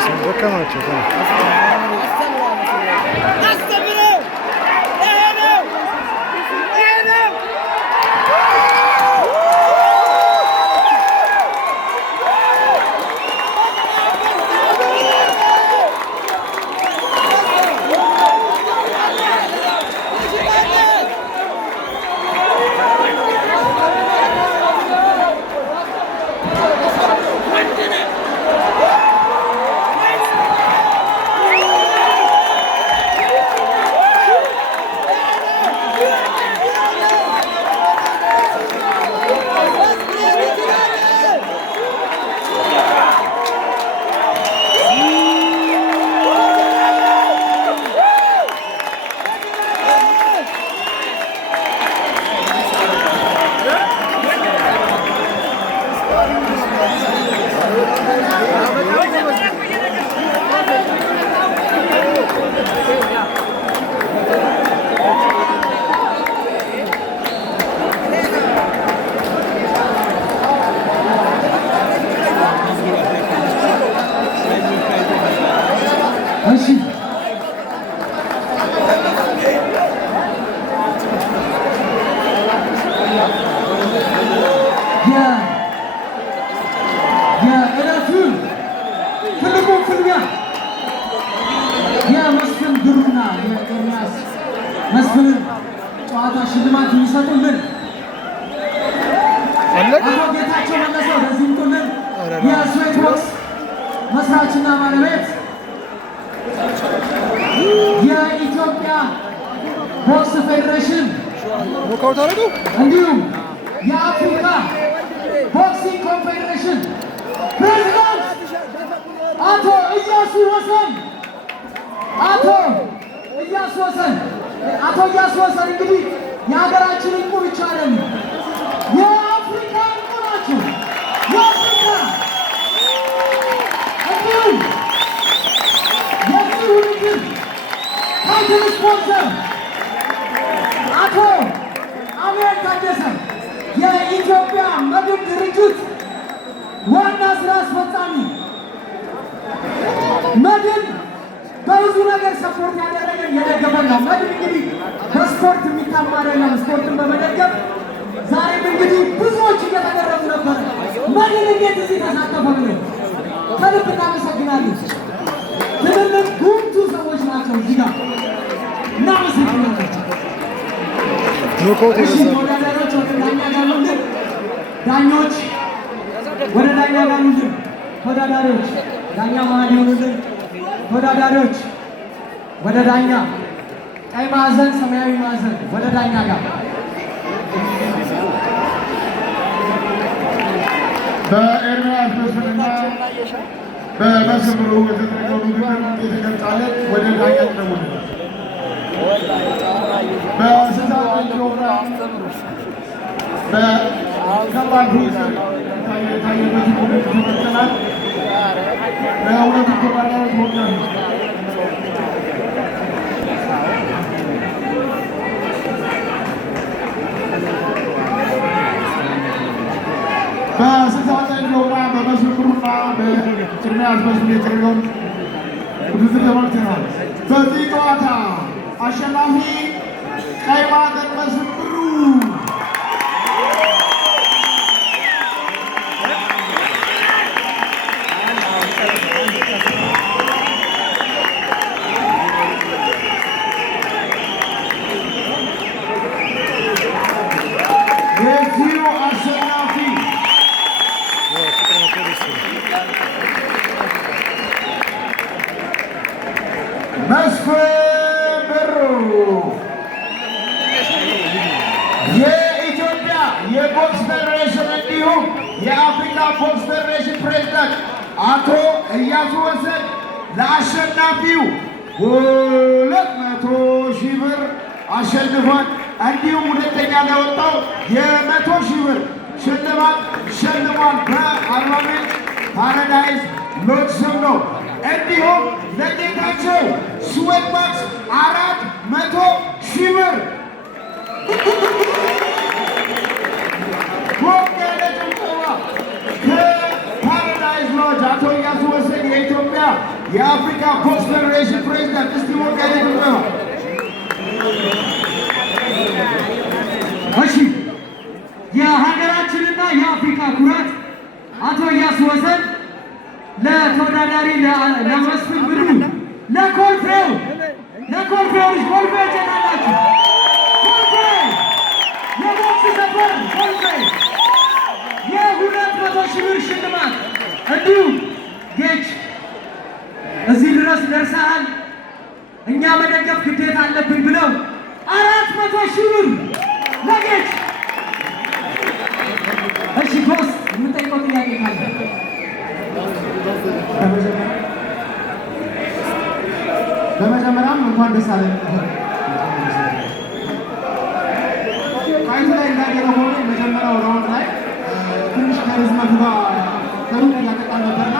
Nasıl? Bakamaçız ha. መስፍን ጨዋታ ሽልማት ይሰጡልን። አቶ ጌታቸው መለሰ በዚህ ምጡልን። የስዌት ቦክስ መስራችና ባለቤት የኢትዮጵያ ቦክስ ፌዴሬሽን እንዲሁም የአፍሪካ ቦክሲንግ ኮንፌዴሬሽን ፕሬዝዳንት አቶ ኢያሱ ወሰን አቶ ኢያሱ ወሰን እንግዲህ የሀገራችን እንቁ ብቻ አይደለም፣ የአፍሪካ እንቁ ናቸው። የአፍሪካ እንዲሁም የዚህ ውድድር ታይትል ስፖንሰር አቶ አሜን ታደሰ የኢትዮጵያ መድን ድርጅት ዋና ስራ አስፈጻሚ። መድን በብዙ ነገር ሰፖርት ያደረገን የደገፈን ነው። መድን እንግዲህ በስፖርት የሚታማ አይደለም። ስፖርትን በመደገፍ ዛሬም እንግዲህ ብዙዎች እየተገረሙ ነበር። መድን እንዴት እዚህ ተሳተፈ ብለው ከልብ እናመሰግናለን። ትልልቅ ጉምቱ ሰዎች ናቸው እዚህ ጋር እናመሰግናለን። ተወዳዳሪዎች ወደ ዳኛ ጋር ኑልን። ዳኞች ወደ ዳኛ ጋር ኑልን። ተወዳዳሪዎች ዳኛ መሀል ይሆኑልን። ተወዳዳሪዎች ወደ ዳኛ ቀይ ማዕዘን፣ ሰማያዊ ማዕዘን ወደ ዳኛ ጋር። በኤርምያስ መስፍንና በመስምሩ የተደረገው ውድድር የተገጣለት ወደ ዳኛ ቀረቡልን። በ69 ኪሎ ግራም በከባድ ፉክክር የታየበት ውድድር ተመርተናል። በሁለቱ ተወዳዳሪዎች ወገን በ69 ኪሎ ግራም በመስምሩና በኤርምያስ መስፍን የተደረገውን ውድድር ተመርተናል። በዚህ ጨዋታ አሸናፊ ቀይ ማዕዘን መስምሩ የዚሁ አሸናፊ መስፍን የኢትዮጵያ የቦክስ ፌዴሬሽን እንዲሁም የአፍሪካ ቦክስ ፌዴሬሽን ፕሬዝዳንት አቶ ኢያሱ ወሰን ለአሸናፊው 200,000 ብር አሸንፏል። እንዲሁም ሁለተኛ ለወጣው የ100,000 ብር ሽልማት ሸልሟል። በአርባ ምንጭ ፓራዳይዝ ሎጅ ስም ነው። እንዲሁም ለጌታቸው ስዌት ቦክስ 400,000 ብር ሞቅ ያለ ጭብጨባ ከፓራዳይዝ አዋጅ አቶ እያሱ ወሰን የኢትዮጵያ የአፍሪካ ቦክስ ፌዴሬሽን ፕሬዚዳንት። እስቲ ሞቅ ያለ ጭብጨባ። እሺ የሀገራችንና የአፍሪካ ኩራት አቶ እያሱ ወሰን ለተወዳዳሪ ለመስፍን ብሩ ለኮልፌው ልጅ ኮልፌ ጀናላችሁ ኮልፌ የቦክስ ሰፈር ኮልፌ የ200,000 ብር ሽልማት እንዲሁም ጌች እዚህ ድረስ ደርሰሃል፣ እኛ መደገፍ ግዴታ አለብን ብለው 400,000 ብር ለጌች። እሺ ቦስ የምጠይቀው ጥያቄ ካለ በመጀመሪያም እንኳን ደስ አለን። ፋይቱ ላይ እንዳየነው ሆኖ የመጀመሪያው ራውንድ ላይ ትንሽ ከርዝመቱ ጋር ከሩቅ እያጠቃን ነበርና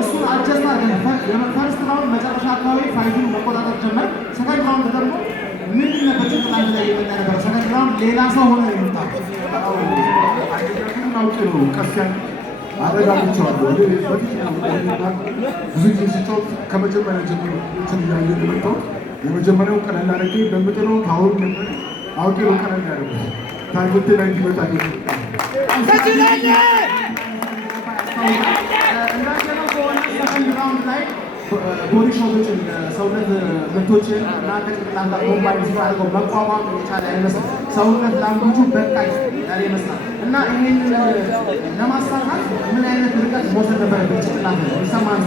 እሱን አጀስት አድርገን ፈርስት ራውንድ መጨረሻ አካባቢ ፋይቱን መቆጣጠር ጀመር። ሰከንድ ራውንድ ደግሞ ምንድን ነበር ጭንቅላት ላይ የመጣ ነበረ። ሰከንድ ራውንድ ሌላ ሰው ሆነ የመጣ አውቄ ነው ቀስ ያለ አረጋግቼዋለሁ። ብዙ ጊዜ ሲጫወት ከመጀመሪያ ጀምሮ እንትን እያየ የመጣሁት የመጀመሪያው ቀለል አድርጌ በምጥለው ታወሩ ነበር። አውቄ ነው ቀለል ያደረጉት ታርጌቴ ላይ እንዲመጣ እንዳየነው ከሆነ ሰከንድ ራውንድ ላይ ቦዲ ሾቶችን ሰውነት ምቶችን እና ከጭንቅላት ጋር ኮምባይን ሲያደርገው መቋቋም የቻለ አይመስል ሰውነት ላንጉጁ በቃኝ ያለ ይመስላል። እና ይሄን ለማሳካት ምን አይነት ርቀት መውሰድ ነበረበት? ጭንቅላት ይሰማን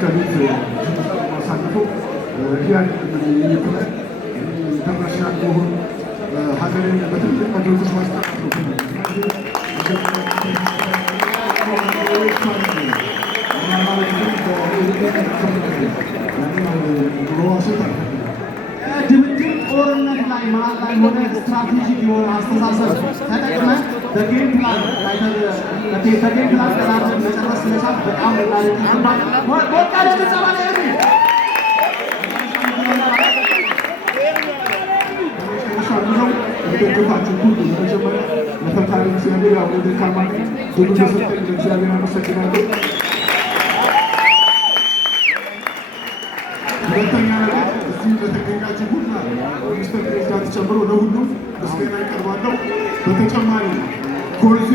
ከቤት ማሳልፎ ኢንተርናሽናል መሆን ሀገርን በትልቅ መድረኮች ማስጠራት ነው። ድብድብ ጦርነት ላይ መሀል ላይ ሆነ ስትራቴጂክ የሆነ አስተሳሰብ ተጠቅመን በጌም ፕላን ቀራርበን መጨረስ ስለቻል በጣም ወቃለ ተሰባ ላይ ደግፋችሁ ሁሉ መጀመሪያ ለፈጣሪ እግዚአብሔር ያው ደካማ ሁሉ ለሰጠኝ እግዚአብሔር አመሰግናለሁ። ሁለተኛ ነገር እዚህ ለተገኛችሁ ሁላ ሚኒስትር ፕሬዚዳንት ጨምሮ ለሁሉም ምስጋና ይቀርባለሁ። በተጨማሪ ኮልፌ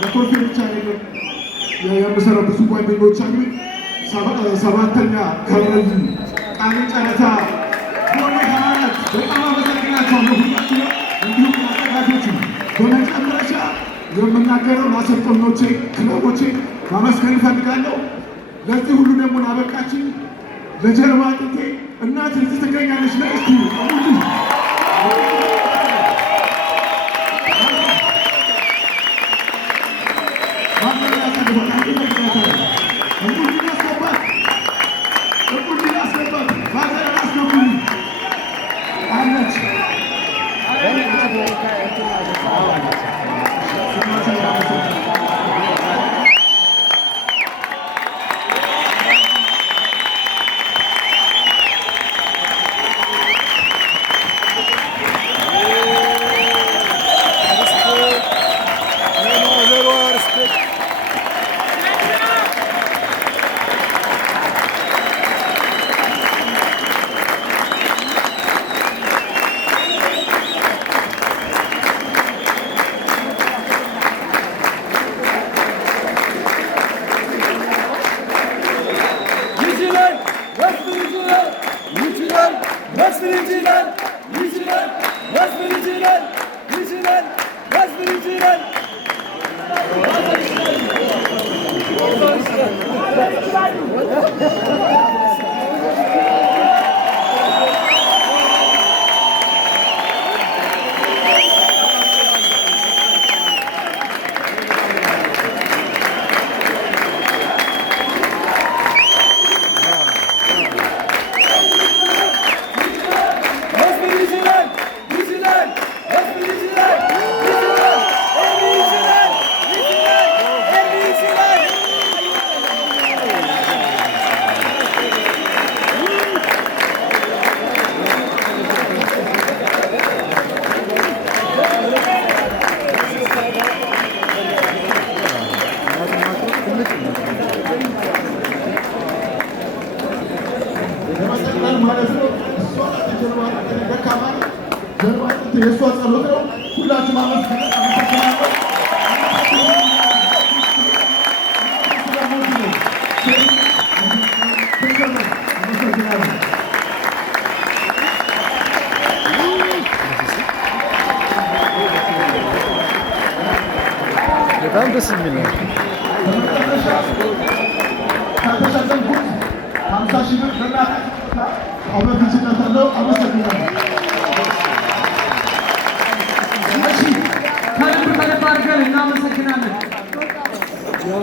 ለኮልፌ ብቻ የምሰራው ብዙ ጓደኞች አሉ። ሰባተኛ ከበሉ ቃል ጨረታ ሆነ ሀራት በጣም አመሰግናቸዋለሁ ሁላችሁ። እንዲሁም አዘጋጆቹ በመጨረሻ የምናገረው ለአሰልጣኞቼ ክለቦቼ ማመስገን እፈልጋለሁ። ለዚህ ሁሉ ደግሞ ላበቃችን ለጀርባ አጥንቴ እናት እዚህ ትገኛለች። ለእስቲ ማለት ነው። እሷ ጀርባ ደካማ ጀርባ የእሷ ጸሎት ነው። ሁላችሁም አመስግናለሁ። በጣም ደስ የሚል ነው። ከተሸለምኩት 50 ሺህ ብር በእናትህ አመሰግናለሁ። እሺ ከልብ ከልብ አድርገን እናመሰግናለን። ያው